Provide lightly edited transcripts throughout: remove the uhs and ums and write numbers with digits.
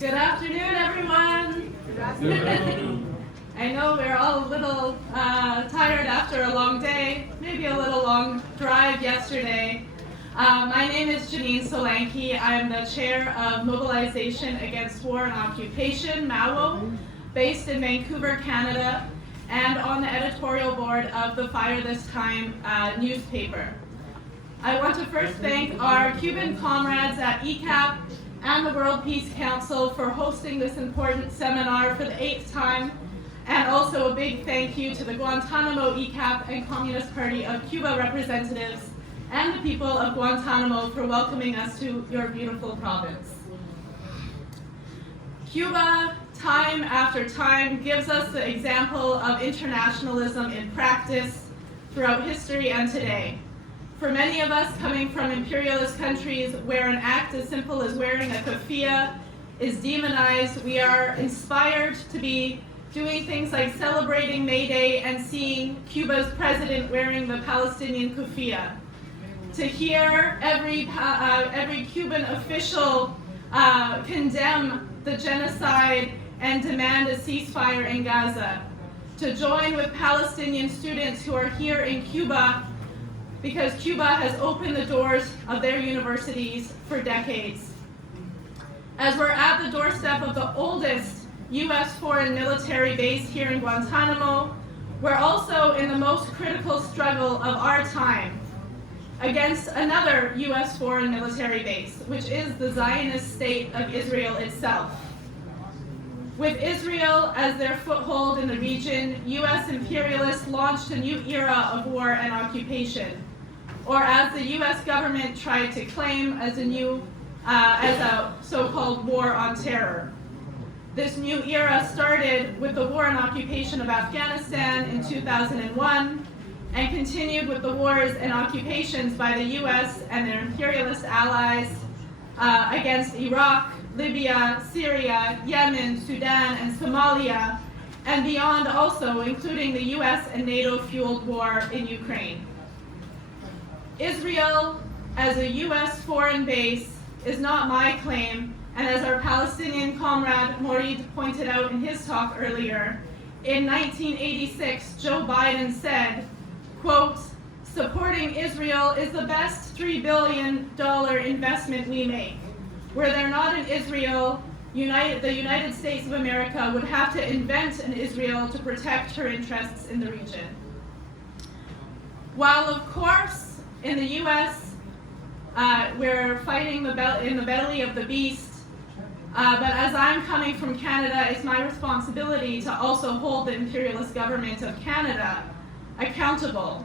Good afternoon, everyone. Good afternoon. I know we're all a little tired after a long day, maybe a little long drive yesterday. My name is Janine Solanki. I'm the chair of Mobilization Against War and Occupation, MAWO, based in Vancouver, Canada, and on the editorial board of the Fire This Time newspaper. I want to first thank our Cuban comrades at ECAP and the World Peace Council for hosting this important seminar for the 8th time, and also a big thank you to the Guantanamo ECAP and Communist Party of Cuba representatives and the people of Guantanamo for welcoming us to your beautiful province. Cuba, time after time, gives us the example of internationalism in practice throughout history and today. For many of us coming from imperialist countries where an act as simple as wearing a keffiyeh is demonized, we are inspired to be doing things like celebrating May Day and seeing Cuba's president wearing the Palestinian keffiyeh. To hear every Cuban official condemn the genocide and demand a ceasefire in Gaza. To join with Palestinian students who are here in Cuba because Cuba has opened the doors of their universities for decades. As we're at the doorstep of the oldest U.S. foreign military base here in Guantanamo, we're also in the most critical struggle of our time against another U.S. foreign military base, which is the Zionist state of Israel itself. With Israel as their foothold in the region, U.S. imperialists launched a new era of war and occupation, or as the U.S. government tried to claim as a so-called war on terror. This new era started with the war and occupation of Afghanistan in 2001 and continued with the wars and occupations by the U.S. and their imperialist allies against Iraq, Libya, Syria, Yemen, Sudan, and Somalia, and beyond also, including the U.S. and NATO-fueled war in Ukraine. Israel, as a U.S. foreign base, is not my claim, and as our Palestinian comrade Mourid pointed out in his talk earlier, in 1986, Joe Biden said, quote, "Supporting Israel is the best $3 billion investment we make. Were there not an Israel, the United States of America would have to invent an Israel to protect her interests in the region." While, of course, in the U.S., we're fighting in the belly of the beast, but as I'm coming from Canada, it's my responsibility to also hold the imperialist government of Canada accountable,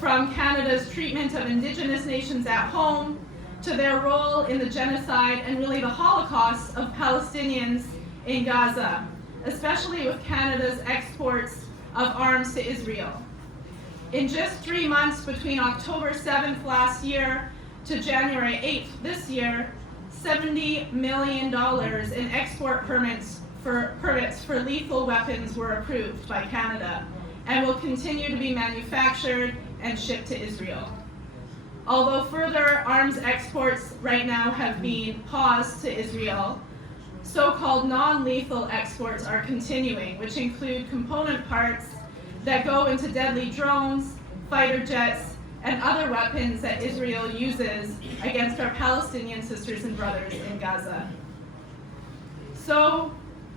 from Canada's treatment of Indigenous nations at home to their role in the genocide and really the Holocaust of Palestinians in Gaza, especially with Canada's exports of arms to Israel. In just 3 months between October 7th last year to January 8th this year, $70 million in export permits for lethal weapons were approved by Canada and will continue to be manufactured and shipped to Israel. Although further arms exports right now have been paused to Israel, so-called non-lethal exports are continuing, which include component parts that go into deadly drones, fighter jets, and other weapons that Israel uses against our Palestinian sisters and brothers in Gaza. So,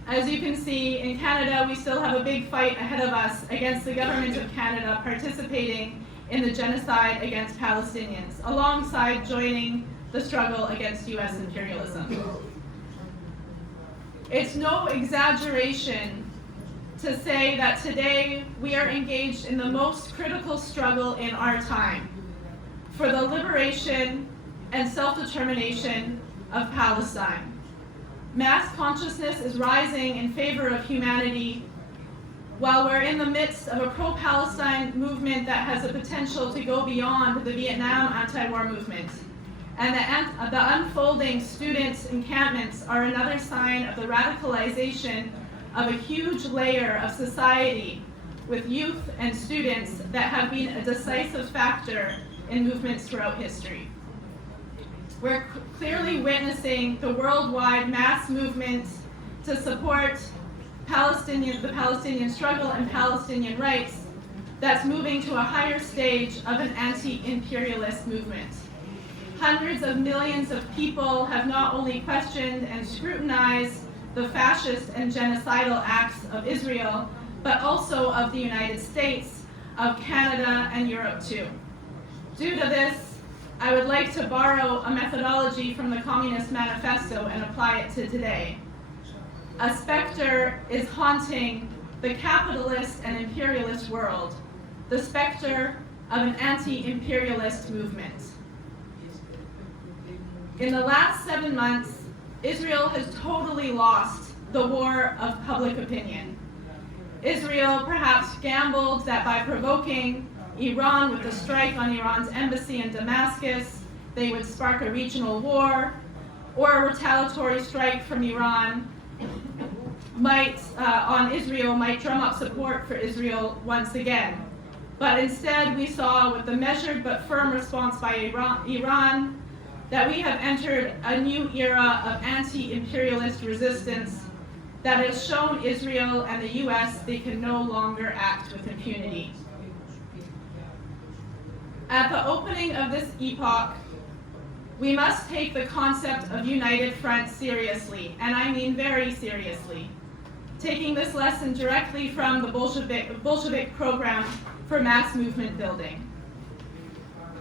as you can see, in Canada, we still have a big fight ahead of us against the government of Canada participating in the genocide against Palestinians, alongside joining the struggle against U.S. imperialism. It's no exaggeration to say that today we are engaged in the most critical struggle in our time for the liberation and self-determination of Palestine. Mass consciousness is rising in favor of humanity while we're in the midst of a pro-Palestine movement that has the potential to go beyond the Vietnam anti-war movement. And the unfolding student encampments are another sign of the radicalization of a huge layer of society with youth and students that have been a decisive factor in movements throughout history. We're clearly witnessing the worldwide mass movement to support the Palestinian struggle and Palestinian rights that's moving to a higher stage of an anti-imperialist movement. Hundreds of millions of people have not only questioned and scrutinized the fascist and genocidal acts of Israel, but also of the United States, of Canada, and Europe too. Due to this, I would like to borrow a methodology from the Communist Manifesto and apply it to today. A specter is haunting the capitalist and imperialist world, the specter of an anti-imperialist movement. In the last 7 months, Israel has totally lost the war of public opinion. Israel perhaps gambled that by provoking Iran with a strike on Iran's embassy in Damascus, they would spark a regional war, or a retaliatory strike from Iran on Israel might drum up support for Israel once again. But instead, we saw with the measured but firm response by Iran that we have entered a new era of anti-imperialist resistance that has shown Israel and the US they can no longer act with impunity. At the opening of this epoch, we must take the concept of united front seriously, and I mean very seriously, taking this lesson directly from the Bolshevik program for mass movement building.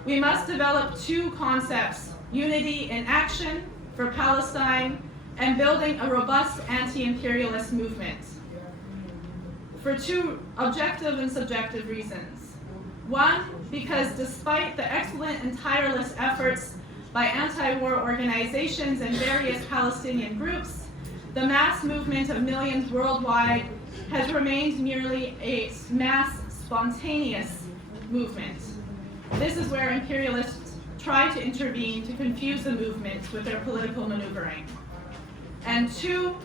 We must develop two concepts: unity in action for Palestine and building a robust anti-imperialist movement, for two objective and subjective reasons. One, because despite the excellent and tireless efforts by anti-war organizations and various Palestinian groups, the mass movement of millions worldwide has remained merely a mass, spontaneous movement. This is where imperialists try to intervene to confuse the movement with their political maneuvering. And two,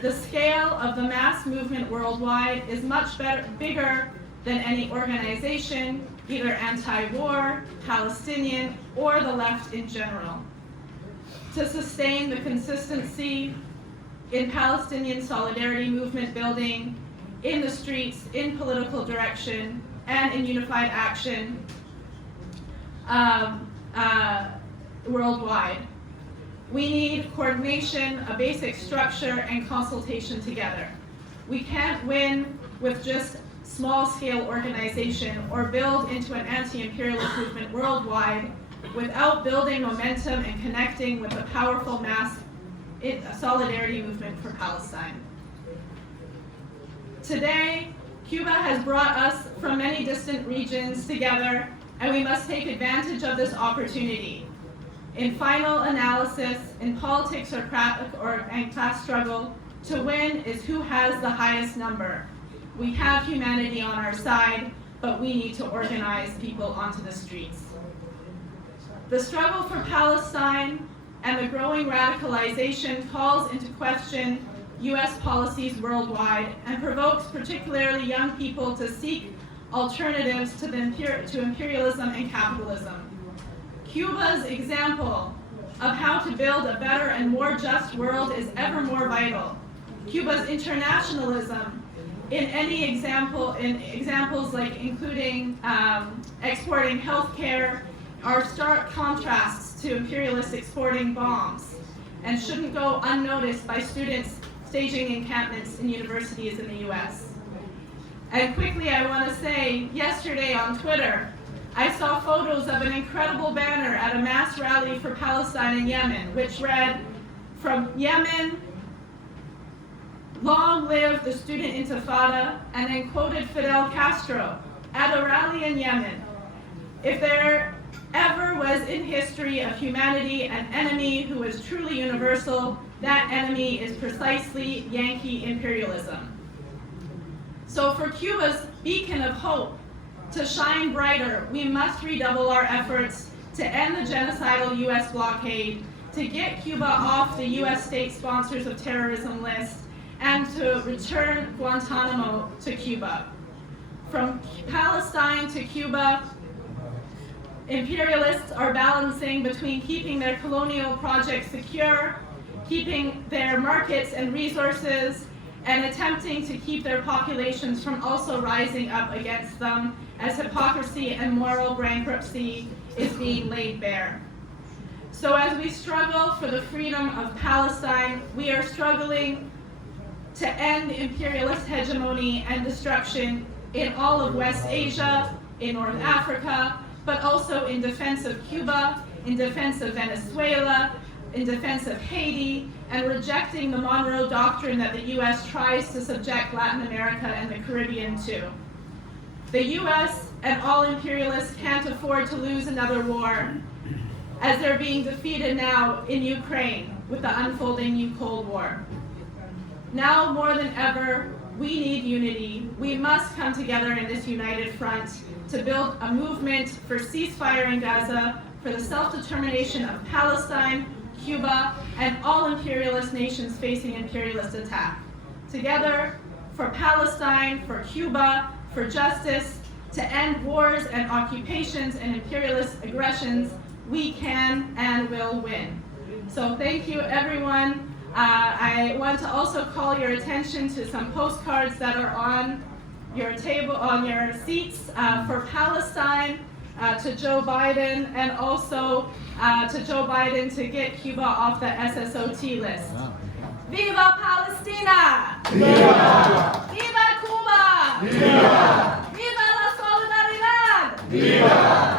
the scale of the mass movement worldwide is much bigger than any organization, either anti-war, Palestinian, or the left in general. To sustain the consistency in Palestinian solidarity movement building, in the streets, in political direction, and in unified action worldwide. We need coordination, a basic structure, and consultation together. We can't win with just small-scale organization or build into an anti-imperialist movement worldwide without building momentum and connecting with a powerful mass solidarity movement for Palestine. Today, Cuba has brought us from many distant regions together, and we must take advantage of this opportunity. In final analysis, in politics and class struggle, to win is who has the highest number. We have humanity on our side, but we need to organize people onto the streets. The struggle for Palestine and the growing radicalization calls into question US policies worldwide and provokes particularly young people to seek alternatives to imperialism and capitalism. Cuba's example of how to build a better and more just world is ever more vital. Cuba's internationalism in examples like including exporting healthcare are stark contrasts to imperialists exporting bombs and shouldn't go unnoticed by students staging encampments in universities in the US. And quickly, I want to say, yesterday on Twitter, I saw photos of an incredible banner at a mass rally for Palestine in Yemen, which read, "From Yemen, long live the student intifada," and then quoted Fidel Castro at a rally in Yemen. If there ever was in history of humanity an enemy who was truly universal, that enemy is precisely Yankee imperialism. So for Cuba's beacon of hope to shine brighter, we must redouble our efforts to end the genocidal US blockade, to get Cuba off the US state sponsors of terrorism list, and to return Guantanamo to Cuba. From Palestine to Cuba, imperialists are balancing between keeping their colonial projects secure, keeping their markets and resources, and attempting to keep their populations from also rising up against them as hypocrisy and moral bankruptcy is being laid bare. So as we struggle for the freedom of Palestine, we are struggling to end imperialist hegemony and destruction in all of West Asia, in North Africa, but also in defense of Cuba, in defense of Venezuela, in defense of Haiti, and rejecting the Monroe Doctrine that the U.S. tries to subject Latin America and the Caribbean to. The U.S. and all imperialists can't afford to lose another war, as they're being defeated now in Ukraine with the unfolding new Cold War. Now more than ever, we need unity. We must come together in this united front to build a movement for ceasefire in Gaza, for the self-determination of Palestine, Cuba, and all imperialist nations facing imperialist attack. Together, for Palestine, for Cuba, for justice, to end wars and occupations and imperialist aggressions, we can and will win. So thank you, everyone. I want to also call your attention to some postcards that are on your table, on your seats, for Palestine, to Joe Biden, and also to Joe Biden to get Cuba off the SSOT list. Viva Palestina! Viva! Viva Cuba! Viva! Viva la solidaridad! Viva!